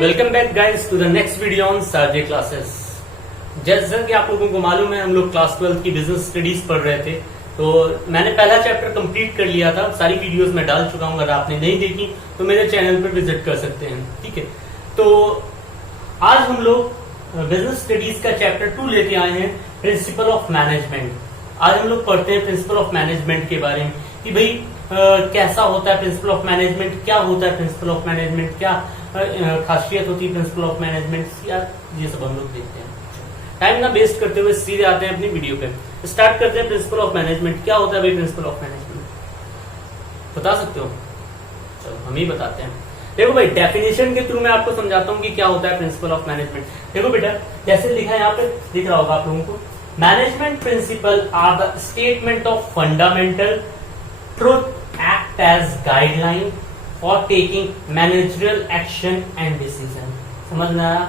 Welcome back guys to the next video on सार्जे classes. जैसा कि आप लोगों को मालूम है, हम लोग क्लास 12 की बिजनेस स्टडीज पढ़ रहे थे। तो मैंने पहला चैप्टर कंप्लीट कर लिया था, सारी वीडियोस मैं डाल चुका हूं। अगर आपने नहीं देखी तो मेरे चैनल पर विजिट कर सकते हैं, ठीक है। तो आज हम लोग बिजनेस स्टडीज का चैप्टर 2 लेके आए हैं, प्रिंसिपल ऑफ मैनेजमेंट। आज हम लोग पढ़ते हैं प्रिंसिपल ऑफ मैनेजमेंट के बारे में कि भाई कैसा होता है प्रिंसिपल ऑफ मैनेजमेंट, क्या होता है प्रिंसिपल ऑफ मैनेजमेंट, क्या खासियत होती है प्रिंसिपल ऑफ मैनेजमेंट, यार ये सब हम लोग देखते हैं। टाइम ना वेस्ट करते हुए सीधे आते हैं अपनी वीडियो पे। स्टार्ट करते हैं प्रिंसिपल ऑफ मैनेजमेंट। क्या होता है भाई प्रिंसिपल ऑफ मैनेजमेंट, बता सकते हो? चलो हम ही बताते हैं। देखो भाई, डेफिनेशन के थ्रू मैं आपको समझाता हूँ कि क्या होता है प्रिंसिपल ऑफ मैनेजमेंट। देखो बेटा, जैसे लिखा है यहाँ पे, दिख रहा होगा आप लोगों को, management principle are the statement of fundamental truth act as guideline for taking managerial action and decision। समझ में आया?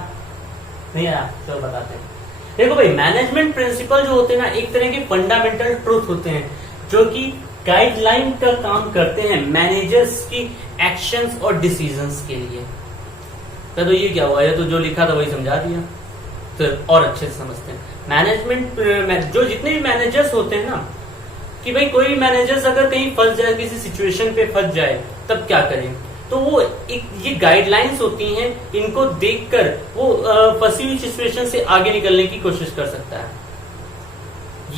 नहीं आया? चलो बताते हैं। देखो भाई, मैनेजमेंट प्रिंसिपल जो होते हैं ना, एक तरह के फंडामेंटल ट्रूथ होते हैं जो कि गाइडलाइन का काम करते हैं मैनेजर्स की एक्शंस और डिसीजंस के लिए। तो ये क्या हुआ, ये तो जो लिखा था वही समझा दिया, तो और अच्छे से समझते हैं। मैनेजमेंट जो जितने भी मैनेजर्स होते हैं ना, कि भाई कोई मैनेजर्स अगर कहीं फंस जाए, किसी सिचुएशन पे फंस जाए, तब क्या करें। तो वो एक ये गाइडलाइंस होती हैं, इनको देखकर वो फंसी हुई सिचुएशन से आगे निकलने की कोशिश कर सकता है।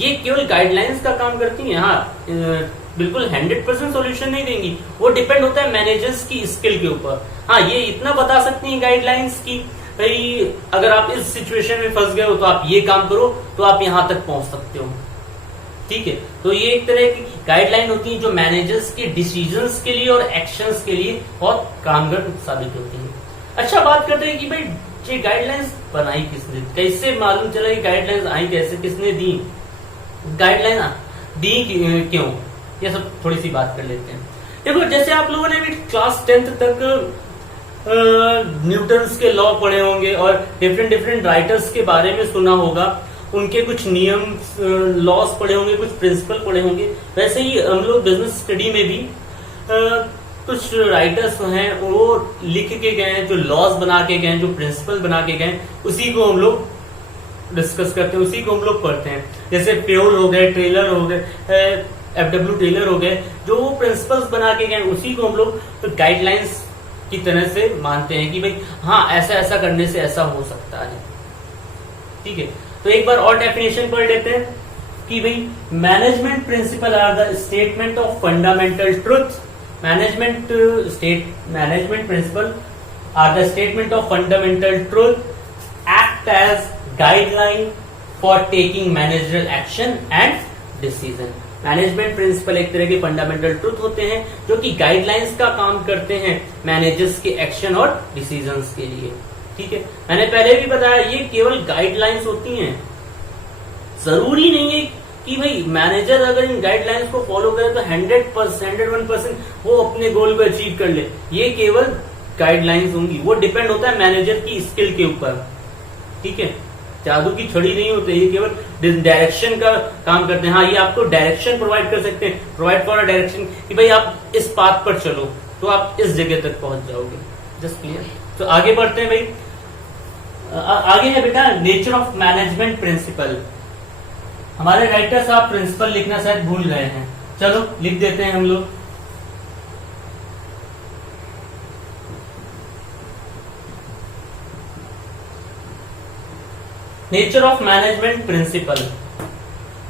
ये केवल गाइडलाइंस का काम करती हैं। हाँ, बिल्कुल 100% सॉल्यूशन नहीं देंगी, वो डिपेंड होता है मैनेजर्स की स्किल के ऊपर। हाँ, ये इतना बता सकती हैं गाइडलाइंस की, भाई अगर आप इस सिचुएशन में फंस गए हो तो आप ये काम करो तो आप यहां तक पहुंच सकते हो, ठीक है। तो ये एक तरह की गाइडलाइन होती है जो मैनेजर्स के डिसीजंस के लिए और एक्शंस के लिए बहुत कारगर साबित होती है। अच्छा, बात करते हैं कि भाई ये गाइडलाइंस बनाई किसने, कैसे मालूम चला कि गाइडलाइंस आई कैसे, किसने दी गाइडलाइन, दी क्यों, ये सब थोड़ी सी बात कर लेते हैं। देखो, जैसे आप लोगों ने भी क्लास 10th तक न्यूटन्स के लॉ पढ़े होंगे और डिफरेंट राइटर्स के बारे में सुना होगा, उनके कुछ नियम लॉस पढ़े होंगे, कुछ प्रिंसिपल पढ़े होंगे। वैसे ही हम लोग बिजनेस स्टडी में भी कुछ राइटर्स हैं, वो लिख के गए हैं, जो लॉस बना के गए, जो प्रिंसिपल बना के गए, उसी को हम लोग डिस्कस करते हैं, उसी को हम लोग पढ़ते हैं। जैसे प्योल हो गए, टेलर हो गए, FW टेलर हो गए, जो वो प्रिंसिपल्स बना के गए, उसी को हम लोग तो गाइडलाइंस की तरह से मानते हैं कि भाई हाँ, ऐसा ऐसा करने से ऐसा हो सकता है, ठीक है। तो एक बार और डेफिनेशन पढ़ लेते हैं कि भाई management principle are the statement of fundamental truth. Management principle are the statement of fundamental truth, act as guideline for taking managerial action and decision. Management principle एक तरह के फंडामेंटल ट्रुथ होते हैं जो कि गाइडलाइंस का काम करते हैं मैनेजर्स के एक्शन और डिसीजंस के लिए, ठीक है। मैंने पहले भी बताया, ये केवल गाइडलाइंस होती हैं। जरूरी नहीं है कि भाई मैनेजर अगर इन गाइडलाइंस को फॉलो करे तो 101% वो अपने गोल को अचीव कर ले। ये केवल गाइडलाइंस होंगी, वो डिपेंड होता है मैनेजर की स्किल के ऊपर, ठीक है। जादू की छड़ी नहीं होती, ये केवल डायरेक्शन का काम करते हैं। हाँ, ये आपको डायरेक्शन प्रोवाइड कर सकते हैं, प्रोवाइड फॉर अ डायरेक्शन कि भाई आप इस पाथ पर चलो तो आप इस जगह तक पहुंच जाओगे। Just clear. तो आगे बढ़ते हैं भाई। आगे है बेटा नेचर ऑफ मैनेजमेंट प्रिंसिपल। हमारे राइटर साहब प्रिंसिपल लिखना शायद भूल गए हैं, चलो लिख देते हैं हम लोग। Nature of management principle.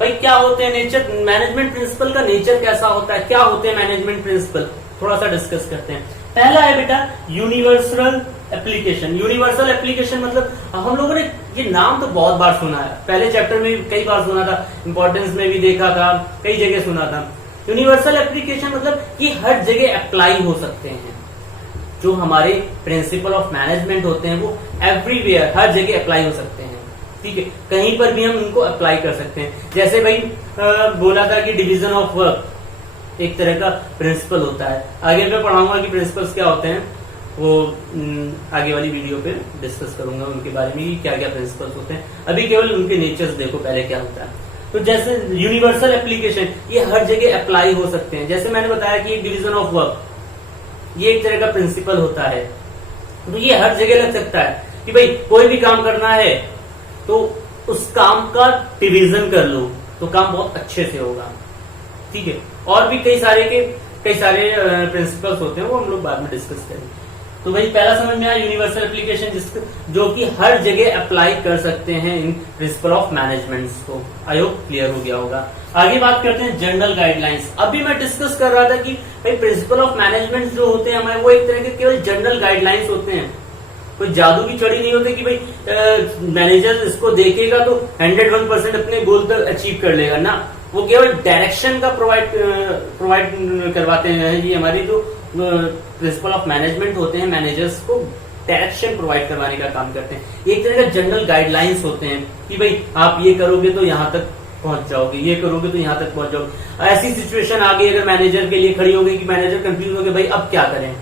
भाई क्या होते हैं नेचर, मैनेजमेंट प्रिंसिपल का नेचर कैसा होता है, क्या होते हैं मैनेजमेंट प्रिंसिपल, थोड़ा सा डिस्कस करते हैं। पहला है बेटा यूनिवर्सल एप्लीकेशन। यूनिवर्सल एप्लीकेशन मतलब हम लोगों ने ये नाम तो बहुत बार सुना है, पहले चैप्टर में भी कई बार सुना था, इंपॉर्टेंस में भी देखा था, कई जगह सुना था। यूनिवर्सल एप्लीकेशन मतलब कि हर जगह अप्लाई हो सकते हैं। जो हमारे प्रिंसिपल ऑफ मैनेजमेंट होते हैं वो एवरीवेयर, हर जगह अप्लाई हो सकते हैं, ठीक है। कहीं पर भी हम उनको अप्लाई कर सकते हैं। जैसे भाई बोला था कि डिवीजन ऑफ वर्क एक तरह का प्रिंसिपल होता है। आगे मैं पढ़ाऊंगा कि प्रिंसिपल्स क्या होते हैं, वो आगे वाली वीडियो पे डिस्कस करूंगा उनके बारे में कि क्या क्या प्रिंसिपल्स होते हैं। अभी केवल उनके नेचर्स देखो पहले क्या होता है। तो जैसे यूनिवर्सल एप्लीकेशन, ये हर जगह अप्लाई हो सकते हैं। जैसे मैंने बताया कि डिवीजन ऑफ वर्क, ये एक तरह का प्रिंसिपल होता है, तो ये हर जगह लग सकता है कि भाई कोई भी काम करना है तो उस काम का डिवीजन कर लो तो काम बहुत अच्छे से होगा, ठीक है। और भी कई सारे प्रिंसिपल्स होते हैं, वो हम लोग बाद में डिस्कस करेंगे। तो भाई पहला समझ में आया यूनिवर्सल एप्लीकेशन, जो कि हर जगह अप्लाई कर सकते हैं इन प्रिंसिपल ऑफ मैनेजमेंट को। आई होप क्लियर हो गया होगा। आगे बात करते हैं जनरल गाइडलाइंस। अभी मैं डिस्कस कर रहा था कि भाई प्रिंसिपल ऑफ मैनेजमेंट जो होते हैं हमारे, वो एक तरह के केवल जनरल गाइडलाइंस होते हैं, कोई जादू की छड़ी नहीं होती कि भाई मैनेजर इसको देखेगा तो 101% अपने गोल तक अचीव कर लेगा ना। वो केवल डायरेक्शन का प्रोवाइड करवाते हैं। ये हमारी जो प्रिंसिपल ऑफ मैनेजमेंट होते हैं, मैनेजर्स को डायरेक्शन प्रोवाइड करवाने का काम करते हैं। एक तरह का जनरल गाइडलाइंस होते हैं कि भाई आप ये करोगे तो यहाँ तक पहुंच जाओगे, ये करोगे तो यहाँ तक पहुंच जाओगे। ऐसी सिचुएशन आ गई अगर मैनेजर के लिए खड़ी हो गई कि मैनेजर कंफ्यूज हो गए भाई अब क्या करें,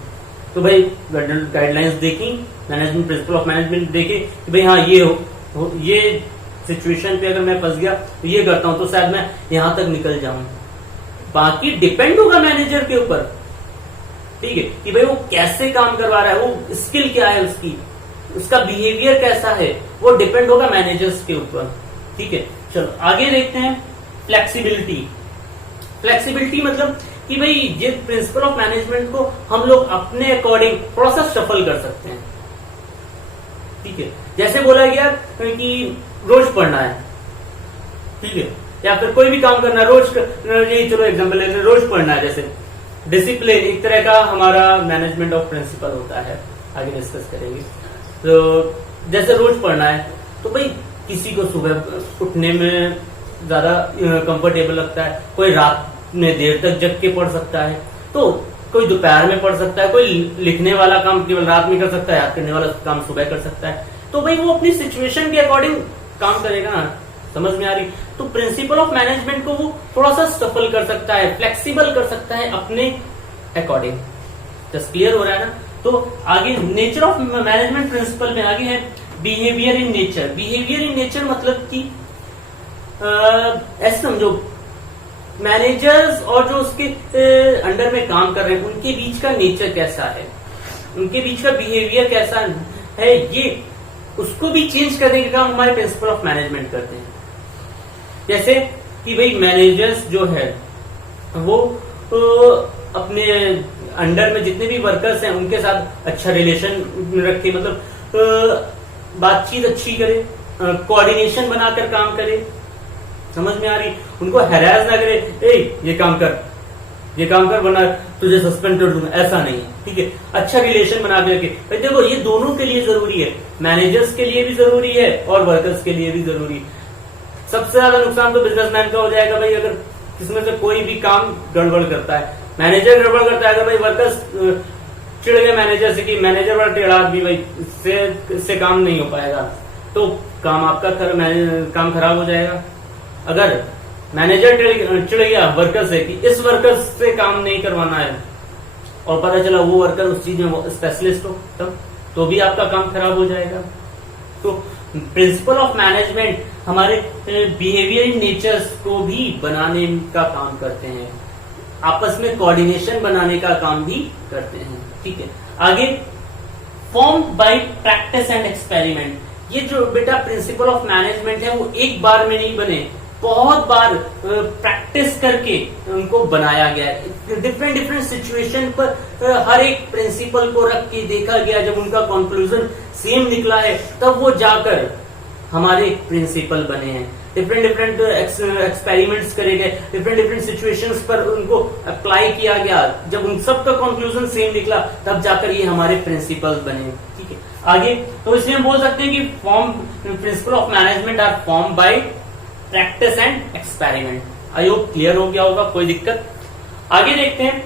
तो भाई गाइडलाइंस देखी, मैनेजमेंट प्रिंसिपल ऑफ मैनेजमेंट देखे कि भाई हाँ ये सिचुएशन पे अगर मैं फंस गया तो ये करता हूं तो शायद मैं यहां तक निकल जाऊं। बाकी डिपेंड होगा मैनेजर के ऊपर, ठीक है, कि भाई वो कैसे काम करवा रहा है, वो स्किल क्या है उसकी, उसका बिहेवियर कैसा है, वो डिपेंड होगा मैनेजर्स के ऊपर, ठीक है। चलो आगे देखते हैं फ्लेक्सिबिलिटी। फ्लेक्सिबिलिटी मतलब कि भाई ये प्रिंसिपल ऑफ मैनेजमेंट को हम लोग अपने अकॉर्डिंग थोड़ा सा शफल कर सकते हैं, ठीक है। जैसे बोला गया कि रोज पढ़ना है, ठीक है, या फिर कोई भी काम करना है रोज, यही चलो एग्जांपल लेते हैं, रोज पढ़ना है। जैसे डिसिप्लिन एक तरह का हमारा मैनेजमेंट ऑफ प्रिंसिपल होता है, आगे डिस्कस करेंगे। तो जैसे रोज पढ़ना है तो भाई किसी को सुबह उठने में ज्यादा कंफर्टेबल लगता है, कोई रात में देर तक जग के पढ़ सकता है, तो कोई दोपहर में पढ़ सकता है, कोई लिखने वाला काम केवल रात में कर सकता है, याद करने वाला काम सुबह कर सकता है। तो भाई वो अपनी सिचुएशन के अकॉर्डिंग काम करेगा ना, समझ में आ रही। तो प्रिंसिपल ऑफ मैनेजमेंट को वो थोड़ा सा सफल कर सकता है, फ्लेक्सिबल कर सकता है अपने अकॉर्डिंग। जस्ट क्लियर हो रहा है ना। तो आगे नेचर ऑफ मैनेजमेंट प्रिंसिपल में आगे है behaviour in nature. Behaviour in nature मतलब कि ऐसे समझो मैनेजर्स और जो उसके अंडर में काम कर रहे हैं उनके बीच का नेचर कैसा है, उनके बीच का बिहेवियर कैसा है, ये उसको भी चेंज करने का काम हमारे प्रिंसिपल ऑफ मैनेजमेंट करते हैं। जैसे कि भाई मैनेजर्स जो है वो अपने अंडर में जितने भी वर्कर्स हैं उनके साथ अच्छा रिलेशन रखे, मतलब बातचीत अच्छी करे, कोऑर्डिनेशन बनाकर काम करे, समझ में आ रही। उनको हैरास ना करे, ये काम कर वरना तुझे सस्पेंड कर दूंगा, ऐसा नहीं है, ठीक है। अच्छा रिलेशन बना के रखे। भाई देखो ये दोनों के लिए जरूरी है, मैनेजर्स के लिए भी जरूरी है और वर्कर्स के लिए भी जरूरी है। सबसे ज्यादा नुकसान तो बिजनेसमैन का हो जाएगा भाई अगर किसमें से कोई भी काम गड़बड़ करता है, मैनेजर गड़बड़ करता है, अगर भाई वर्कर्स चिढ़ गए मैनेजर से कि मैनेजर बड़ा टेढ़ा आदमी, भाई इससे काम नहीं हो पाएगा, तो काम आपका काम खराब हो जाएगा। अगर मैनेजर चिढ़ गया वर्कर से कि इस वर्कर से काम नहीं करवाना है और पता चला वो वर्कर उस चीज में स्पेशलिस्ट हो, तब तो भी आपका काम खराब हो जाएगा। तो प्रिंसिपल ऑफ मैनेजमेंट हमारे बिहेवियर इन नेचर्स को भी बनाने का काम करते हैं, आपस में कोऑर्डिनेशन बनाने का काम भी करते हैं, ठीक है। आगे form by practice and experiment. ये जो बेटा प्रिंसिपल ऑफ मैनेजमेंट है वो एक बार में नहीं बने, बहुत बार प्रैक्टिस करके उनको बनाया गया है। डिफरेंट सिचुएशन पर हर एक प्रिंसिपल को रख के देखा गया, जब उनका कंक्लूजन सेम निकला है तब वो जाकर हमारे प्रिंसिपल बने हैं। डिफरेंट एक्सपेरिमेंट्स करे गए, डिफरेंट सिचुएशंस पर उनको अप्लाई किया गया, जब उन सब का कंक्लूजन सेम निकला तब जाकर ये हमारे प्रिंसिपल बने, ठीक है। आगे तो इसलिए हम बोल सकते हैं कि principle of management are form by practice and experiment. I hope clear हो गया होगा, कोई दिक्कत। आगे देखते हैं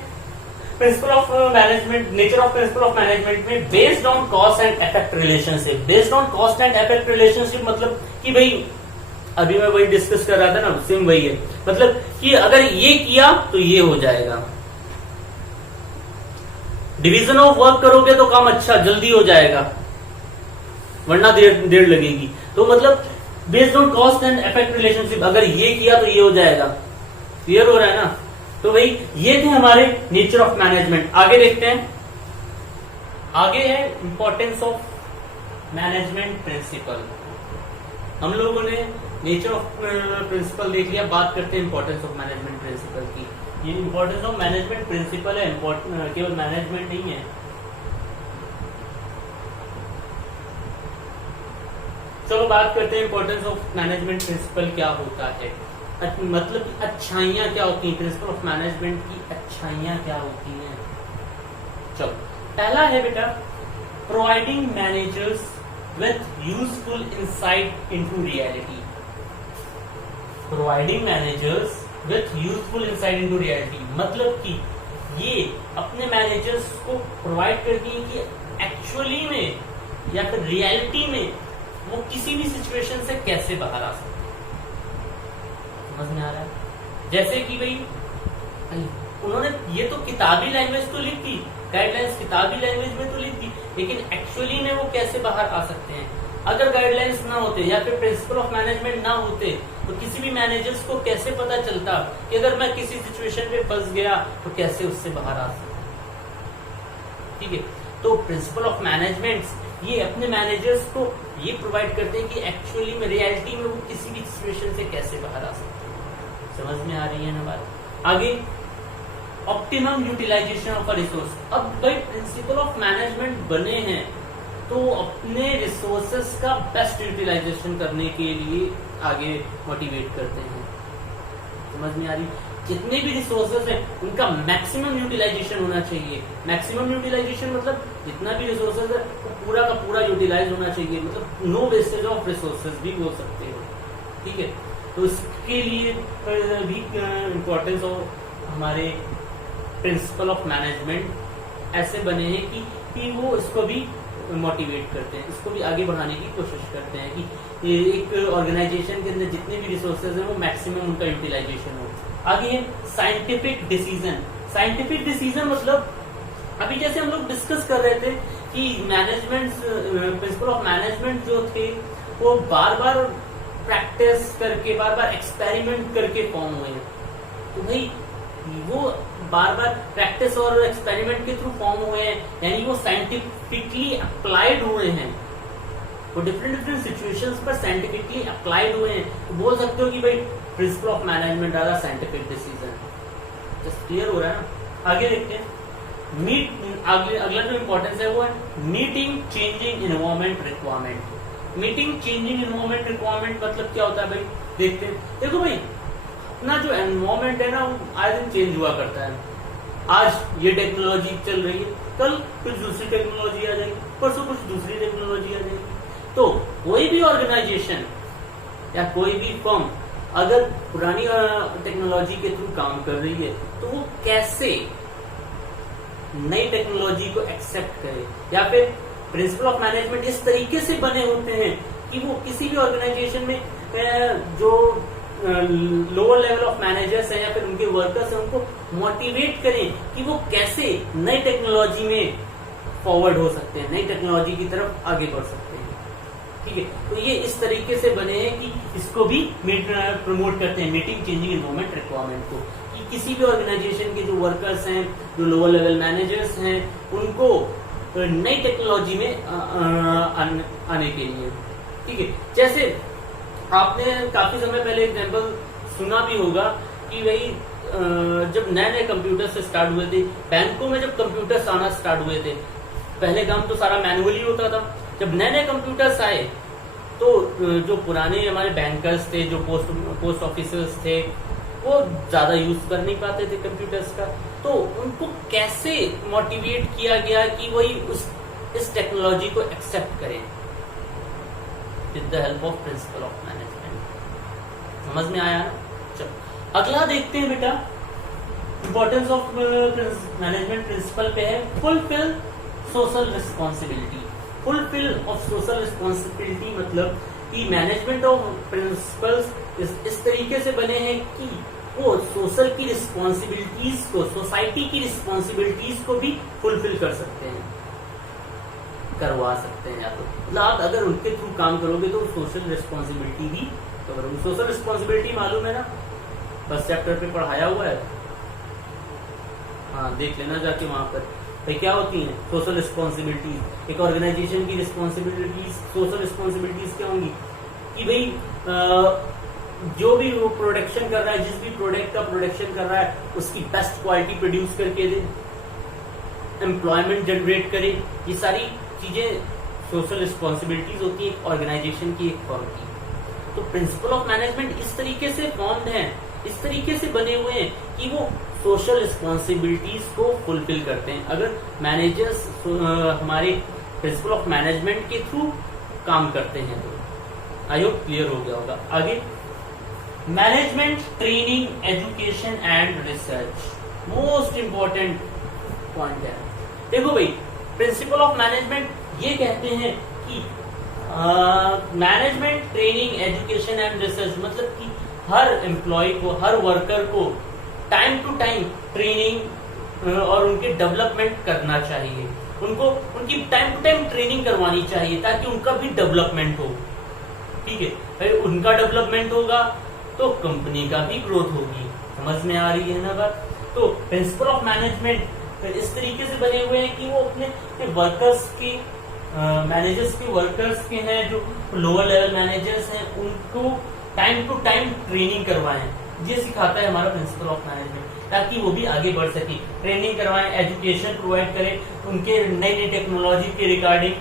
principle of management, nature of principle of management में based on cost and effect relationship. Based on cost and effect relationship मतलब कि भाई अभी मैं वही डिस्कस कर रहा था ना, सेम वही है, मतलब कि अगर ये किया तो ये हो जाएगा, डिवीजन ऑफ वर्क करोगे तो काम अच्छा जल्दी हो जाएगा वरना देर लगेगी। तो मतलब based on cost and effect relationship, अगर ये किया तो ये हो जाएगा, क्लियर हो रहा है ना। तो भाई ये थे हमारे नेचर ऑफ मैनेजमेंट। आगे देखते हैं आगे है इंपॉर्टेंस ऑफ मैनेजमेंट प्रिंसिपल। हम लोगों ने नेचर ऑफ प्रिंसिपल देख लिया, बात करते हैं इंपॉर्टेंस ऑफ मैनेजमेंट प्रिंसिपल की। ये इंपॉर्टेंस ऑफ मैनेजमेंट प्रिंसिपल है, केवल मैनेजमेंट नहीं है। चलो बात करते हैं इंपॉर्टेंस ऑफ मैनेजमेंट प्रिंसिपल क्या होता है, मतलब अच्छाइयां क्या होती हैं, प्रिंसिपल ऑफ मैनेजमेंट की अच्छाइयां क्या होती हैं। चलो पहला है बेटा, providing managers with useful insight into reality. Providing managers with useful insight into reality मतलब कि ये अपने मैनेजर्स को प्रोवाइड करती है कि एक्चुअली में या फिर रियलिटी में वो किसी भी सिचुएशन से कैसे बाहर आ सकते हैं। समझ में आ रहा है? जैसे कि भाई उन्होंने ये तो किताबी लैंग्वेज तो लिख दी, गाइडलाइंस किताबी लैंग्वेज में तो लिख दी, लेकिन एक्चुअली में वो कैसे बाहर आ सकते हैं। अगर गाइडलाइंस ना होते या फिर प्रिंसिपल ऑफ मैनेजमेंट ना होते तो किसी भी मैनेजर्स को कैसे पता चलता कि अगर मैं किसी सिचुएशन में फंस गया तो कैसे उससे बाहर आ सकता। ठीक है, तो प्रिंसिपल ऑफ मैनेजमेंट ये अपने मैनेजर्स को ये प्रोवाइड करते हैं कि एक्चुअली में रियलिटी में वो किसी भी सिचुएशन से कैसे बाहर आ सकते हैं। समझ में आ रही है ना बात? आगे optimum utilization of a resource. अब भाई प्रिंसिपल ऑफ मैनेजमेंट बने हैं तो अपने रिसोर्सेस का बेस्ट यूटिलाइजेशन करने के लिए आगे मोटिवेट करते हैं। समझ में आ रही? जितने भी रिसोर्सेज हैं उनका मैक्सिमम यूटिलाइजेशन होना चाहिए। मैक्सिमम यूटिलाइजेशन मतलब जितना भी रिसोर्सेज है वो पूरा का पूरा यूटिलाइज होना चाहिए, मतलब नो वेस्टेज ऑफ रिसोर्सेज भी बोल सकते हो। ठीक है, तो इसके लिए भी इम्पोर्टेंस ऑफ हमारे प्रिंसिपल ऑफ मैनेजमेंट ऐसे बने हैं कि वो इसको भी मोटिवेट करते हैं, इसको भी आगे बढ़ाने की कोशिश करते हैं कि एक ऑर्गेनाइजेशन के अंदर जितने भी रिसोर्सेज हैं वो मैक्सिमम उनका यूटिलाइजेशन हो। आगे है साइंटिफिक डिसीजन। साइंटिफिक डिसीजन मतलब अभी जैसे हम लोग डिस्कस कर रहे थे कि मैनेजमेंट प्रिंसिपल ऑफ मैनेजमेंट जो थे वो बार बार प्रैक्टिस करके बार बार एक्सपेरिमेंट करके फॉर्म हुए हैं। तो भाई वो बार बार प्रैक्टिस और एक्सपेरिमेंट के थ्रू फॉर्म हुए हैं, यानी वो साइंटिफिकली अप्लाइड हुए हैं, वो डिफरेंट डिफरेंट सिचुएशंस पर साइंटिफिकली अप्लाइड हुए हैं। तो बोल सकते हो कि भाई principle of management are scientific decision. Just clear हो रहा है ना? आगे देखते हैं अगला जो इंपॉर्टेंस है वो है meeting changing environment requirement. Meeting changing environment requirement मतलब क्या होता है भाई? देखते हैं। देखो भाई अपना जो एनवायरमेंट है ना वो आए दिन चेंज हुआ करता है। आज ये टेक्नोलॉजी चल रही है, कल कुछ दूसरी टेक्नोलॉजी आ जाएगी, परसों कुछ दूसरी टेक्नोलॉजी आ जाएगी। तो कोई भी ऑर्गेनाइजेशन या कोई भी फर्म अगर पुरानी टेक्नोलॉजी के थ्रू काम कर रही है तो वो कैसे नई टेक्नोलॉजी को एक्सेप्ट करे, या फिर प्रिंसिपल ऑफ मैनेजमेंट इस तरीके से बने होते हैं कि वो किसी भी ऑर्गेनाइजेशन में जो लोअर लेवल ऑफ मैनेजर्स हैं या फिर उनके वर्कर्स हैं उनको मोटिवेट करें कि वो कैसे नई टेक्नोलॉजी में फॉरवर्ड हो सकते हैं, नई टेक्नोलॉजी की तरफ आगे बढ़ सकते हैं। ठीक है, तो ये इस तरीके से बने हैं कि इसको भी प्रमोट करते हैं, मीटिंग चेंजिंग इन्वायरमेंट रिक्वायरमेंट को, कि किसी भी ऑर्गेनाइजेशन के जो वर्कर्स हैं, जो लोअर लेवल मैनेजर्स हैं, उनको नई टेक्नोलॉजी में आने के लिए। ठीक है, जैसे आपने काफी समय पहले एग्जांपल सुना भी होगा कि भाई जब नए नए कंप्यूटर से स्टार्ट हुए थे, बैंकों में जब कंप्यूटर्स आना स्टार्ट हुए थे, पहले काम तो सारा मैनुअली होता था। जब नए नए कंप्यूटर्स आए तो जो पुराने हमारे बैंकर्स थे, जो पोस्ट ऑफिसर्स थे, वो ज्यादा यूज कर नहीं पाते थे कंप्यूटर्स का। तो उनको कैसे मोटिवेट किया गया कि वही इस टेक्नोलॉजी को एक्सेप्ट करें with the help of principle of management. समझ में आया? चलो अगला देखते हैं बेटा, इंपॉर्टेंस ऑफ मैनेजमेंट प्रिंसिपल पे है fulfil social responsibility. Fulfil of social responsibility मतलब कि मैनेजमेंट ऑफ प्रिंसिपल्स इस तरीके से बने हैं कि वो सोशल की रिस्पॉन्सिबिलिटीज को, सोसाइटी की रिस्पॉन्सिबिलिटीज को भी फुलफिल कर सकते हैं, करवा सकते हैं। या तो मतलब आप अगर उनके थ्रू काम करोगे तो सोशल रिस्पॉन्सिबिलिटी भी करोगे। सोशल रिस्पॉन्सिबिलिटी मालूम है ना, फर्स्ट चैप्टर पे पढ़ाया हुआ है, हाँ देख लेना जाके वहां पर। भाई क्या होती हैं सोशल रिस्पॉन्सिबिलिटीज। एक ऑर्गेनाइजेशन की रिस्पॉन्सिबिलिटीज, सोशल रिस्पॉन्सिबिलिटीज क्या होंगी कि भाई जो भी वो प्रोडक्शन कर रहा है, जिस भी प्रोडक्ट का प्रोडक्शन कर रहा है, उसकी बेस्ट क्वालिटी प्रोड्यूस करके दे, एम्प्लॉयमेंट जनरेट करे। ये सारी चीजें सोशल रिस्पॉन्सिबिलिटीज होती है ऑर्गेनाइजेशन की, एक फर्म की। तो प्रिंसिपल ऑफ मैनेजमेंट इस तरीके से फॉर्म्ड है, इस तरीके से बने हुए हैं कि वो सोशल रिस्पॉन्सिबिलिटीज को फुलफिल करते हैं। अगर मैनेजर्स हमारे प्रिंसिपल ऑफ मैनेजमेंट के थ्रू काम करते हैं तो आई होप क्लियर हो गया होगा। आगे management training education and research, most important point है। देखो भाई प्रिंसिपल ऑफ मैनेजमेंट ये कहते हैं कि management training education and research मतलब कि हर एम्प्लॉय को, हर वर्कर को टाइम टू टाइम ट्रेनिंग और उनके डेवलपमेंट करना चाहिए। उनको उनकी टाइम टू टाइम ट्रेनिंग करवानी चाहिए ताकि उनका भी डेवलपमेंट हो। ठीक है भाई, उनका डेवलपमेंट होगा तो कंपनी का भी ग्रोथ होगी। समझ में आ रही है ना बात। तो प्रिंसिपल ऑफ मैनेजमेंट इस तरीके से बने हुए हैं कि वो अपने वर्कर्स की मैनेजर्स के वर्कर्स के हैं, जो लोअर लेवल मैनेजर्स हैं, उनको टाइम टू टाइम ट्रेनिंग करवाएं। ये सिखाता है हमारा प्रिंसिपल ऑफ मैनेजमेंट, ताकि वो भी आगे बढ़ सके। ट्रेनिंग करवाएं, एजुकेशन प्रोवाइड करें, उनके नई नई टेक्नोलॉजी के रिगार्डिंग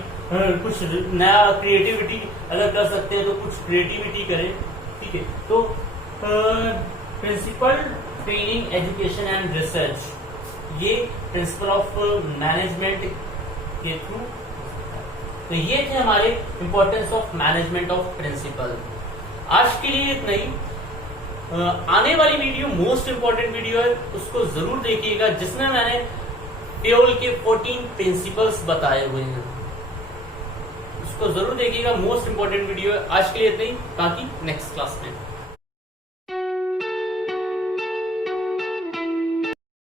कुछ नया क्रिएटिविटी अगर कर सकते हैं तो कुछ क्रिएटिविटी करें। ठीक है, तो principle training education and research ये प्रिंसिपल ऑफ मैनेजमेंट के थ्रू। तो ये थे हमारे importance of management of principle. आज के लिए इतना ही। आने वाली वीडियो मोस्ट इंपॉर्टेंट वीडियो है, उसको जरूर देखिएगा, जिसमें मैंने पेरोल के 14 प्रिंसिपल्स बताए हुए हैं। उसको जरूर देखिएगा, मोस्ट इंपॉर्टेंट वीडियो है। आज के लिए इतना ही, बाकी नेक्स्ट क्लास में।